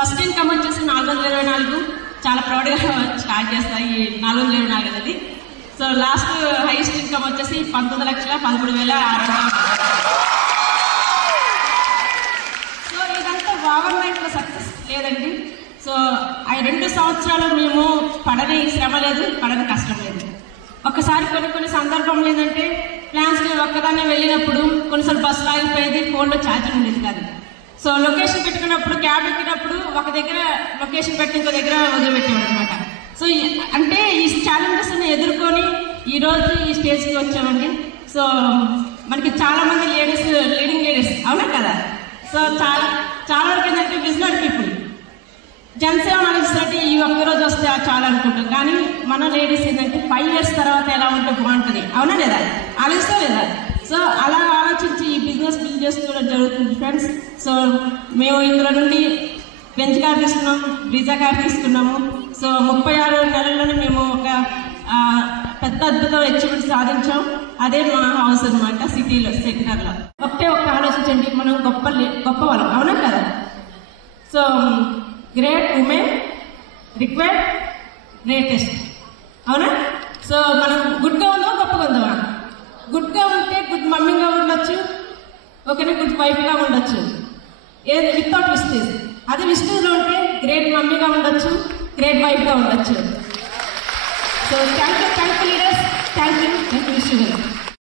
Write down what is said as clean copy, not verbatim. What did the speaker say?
First income వచ్చేసి 424. చాలా ప్రౌడ్గా స్టార్ట్ చేస్తాయి ఈ 424 అనేది. సో లాస్ట్ హైయెస్ట్ ఇన్కమ్ వచ్చేసి 19,13,600. సో ఇదంతా ఓవర్ నైట్లో సక్సెస్ లేదండి. సో ఆ 2 సంవత్సరాలు మేము పడని శ్రమ లేదు, పడని కష్టం లేదు. ఒకసారి కొన్ని సందర్భంలో ఏంటంటే ప్లాన్స్ ఒక్కదాన్ని వెళ్ళినప్పుడు కొన్నిసార్లు బస్సు ఆగిపోయేది, ఫోన్లో ఛార్జింగ్ ఉండేది కాదు. సో లొకేషన్ పెట్టుకున్నప్పుడు క్యాబ్ ఎక్కినప్పుడు ఒక దగ్గర లొకేషన్ పెట్టి ఇంకో దగ్గర వదిలిపెట్టేవాడు అనమాట. సో అంటే ఈ ఛాలెంజెస్ ఎదుర్కొని ఈరోజు ఈ స్టేజ్కి వచ్చామండి. సో మనకి చాలా మంది లీడింగ్ లేడీస్ అవునా కదా. సో చాలా వరకు ఏంటంటే విజనరీ పీపుల్ జనసేన ఆలోచిస్తే ఈ ఒక్కరోజు వస్తే చాలా అనుకుంటాం, కానీ మన లేడీస్ ఏంటంటే 5 years తర్వాత ఎలా ఉంటే బాగుంటుంది, అవునా లేదా, ఆలోచిస్తా లేదా. సో అలా ఆలోచించి ఈ బిజినెస్ బిల్డ్ చేసుకోవడం జరుగుతుంది ఫ్రెండ్స్. సో మేము ఇందులో నుండి బెంచ్ కార్ తీసుకున్నాము, బ్రిజా కార్ తీసుకున్నాము. సో 36 నెలల్లోనే మేము ఒక పెద్ద అద్భుతం అచీవ్మెంట్ సాధించాం. అదే మా హౌస్ అనమాట, సిటీలో సెక్టర్లో. ఒక్క ఆలోచించండి, మనం గొప్ప వాళ్ళం, అవునా కదా. So great women required greatest, అవునా. సో మనం గుడ్గా ఉందామా గొప్పగా ఉందామా. గుడ్గా ఉంటే గుడ్ మమ్మీగా ఉండొచ్చు, ఓకేనా, గుడ్ వైఫ్గా ఉండొచ్చు, ఏది వితౌట్ విస్టేజ్. అదే విస్టేజ్లో ఉంటే గ్రేట్ మమ్మీగా ఉండొచ్చు, గ్రేట్ వైఫ్గా ఉండొచ్చు. So thank you leaders, thank you wish you well.